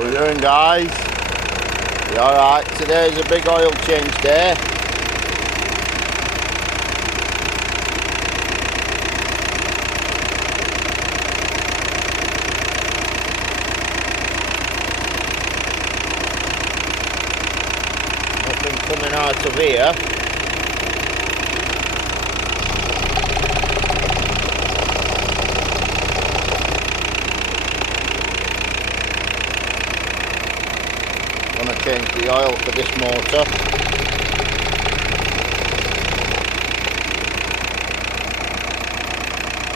How we doing, guys? You alright? Today's a big oil change day. Nothing coming out of here. Gonna change the oil for this motor.